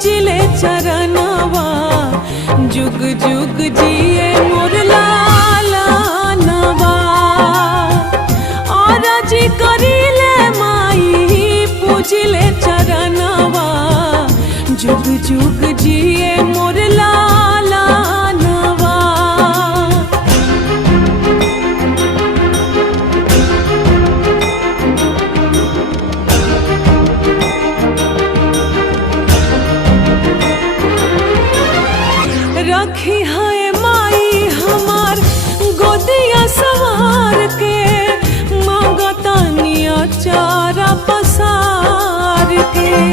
पूजिले चरणवा। जुग जुग जिए मोर लालनवा। आरजी करिले माई पूजिले चरणवा। जुग जुग जिए मोर लालनवा। रखी